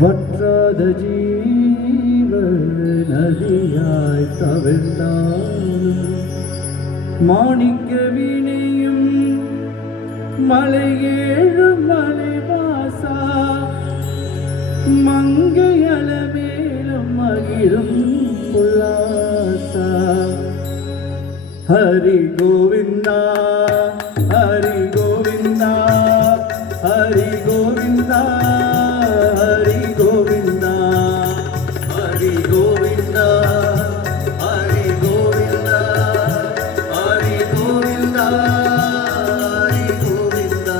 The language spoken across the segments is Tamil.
வற்றாத ஜீவ நதியாய் தவிர்ந்தாலும் மாணிக்க வினையும் மலையேழு மலைவாசா மங்கையல மேலும் மகிழும் புலாசா ஹரி கோவிந்தா ஹரி கோவிந்தா ஹரி கோவிந்தா ஹரி கோவிந்தா ஹரி கோவிந்தா ஹரி கோவிந்தா ஹரி கோவிந்தா ஹரி கோவிந்தா.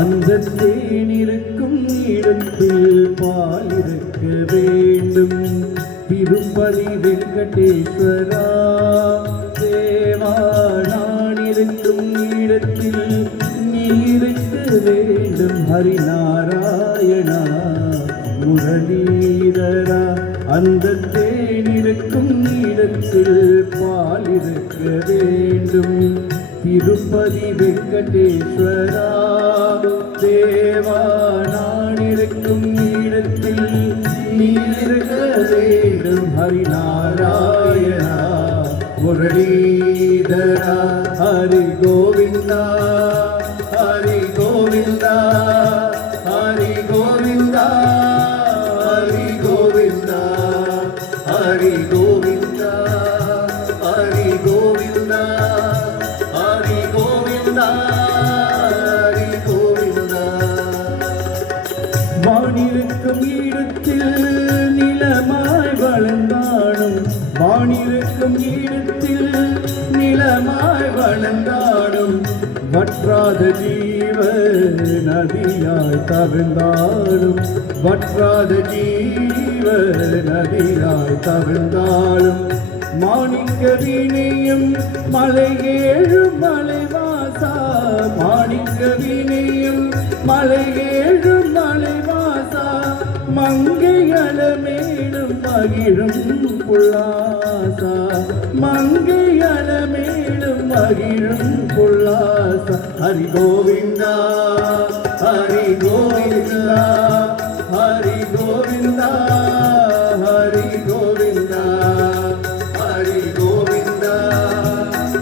அந்த தேனிருக்கும் இடத்தில் பால் இருக்க வேண்டும் திருப்பதி வெங்கடேஸ்வரா தேவா. நான் இருக்கும் இடத்தில் நீ இருக்க வேண்டும் ஹரிநாராயணா முரளீதரா. அந்த தேனிருக்கும் இடத்தில் பால் இருக்க வேண்டும் திருப்பதி வெங்கடேஸ்வரா தேவா. நான் இருக்கும் இடத்தில் நீ இருக்க வேண்டும் ஹரிநாராயணா முரளீதரா. ஹரி கோவிந்தா ஹரி கோவிந்தா ஹரி கோவிந்தா ஹரி கோவிந்தா ஹரி கோவிந்தா ஹரி கோவிந்தா ஹரி கோவிந்தா ஹரி கோவிந்தா. வானிருக்கும் இடத்தில் நிலமாய் வளர்ந்தாடும் வானிருக்கும் இடத்தில் நிலமாய் வளர்ந்தாடும் வற்றாத ஜீவ நதியாய் தவிர்ந்தாலும் வற்றாத ஜீவ நதியாய் தவிர்ந்தாலும் மாணிக்க வினையும் மலையேழு மலைவாசா மாணிக்க வினையும் மலையேழு மலைவாசா மங்கையல மேலும் மகிழும் புல்லாசா மங்கையல மேலும் மகிழும் புல்லாசா. ஹரி கோவிந்தா ஹரி கோவிந்தா ஹரி கோவிந்தா ஹரி கோவிந்தா ஹரி கோவிந்தா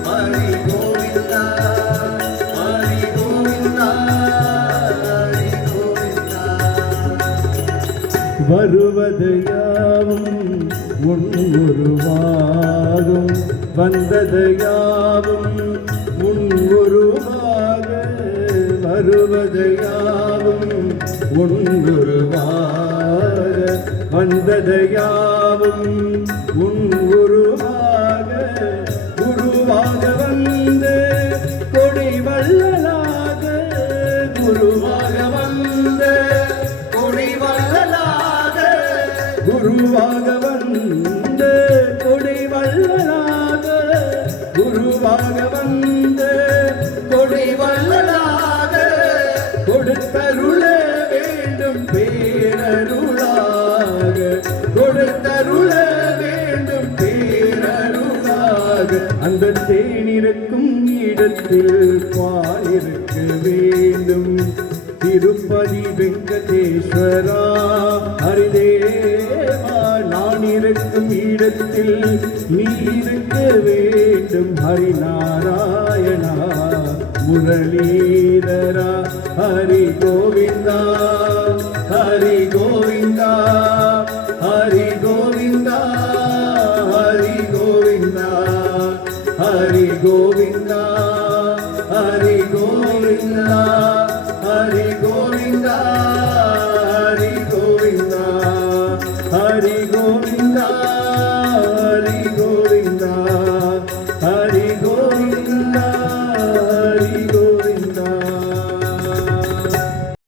ஹரி கோவிந்தா ஹரி கோவிந்தா ஹரி கோவிந்தா. வருவதையாவும் உருவாகும் வந்ததையாவும் உருவாக வருவதையாவும் உருவாக வந்ததையாவும் உருவாக குருவாக வந்து கொடை வள்ளலாக குருவாக வந்து கொடை வள்ளலாக குருவாக வந்து கொடை வள்ளலாக குருவாக வந்து கொடை வள்ளலாக கொடுத்தருள வேண்டும் பேரருளாக கொடுத்தருள வேண்டும் பேரருளாக. அந்த தேனிருக்கும் இடத்தில் பால் இருக்க வேண்டும் திருப்பதி வெங்கடேஸ்வரா ஹரிதேவா. நான் இருக்கும் இடத்தில் நீ இருக்க வேண்டும் ஹரிநாராயணா முரளீதரா. ஹரி கோவிந்தா ஹரி கோவிந்தா ஹரி கோவிந்தா ஹரி கோவிந்தா ஹரி கோவிந்தா ஹரி கோவிந்தா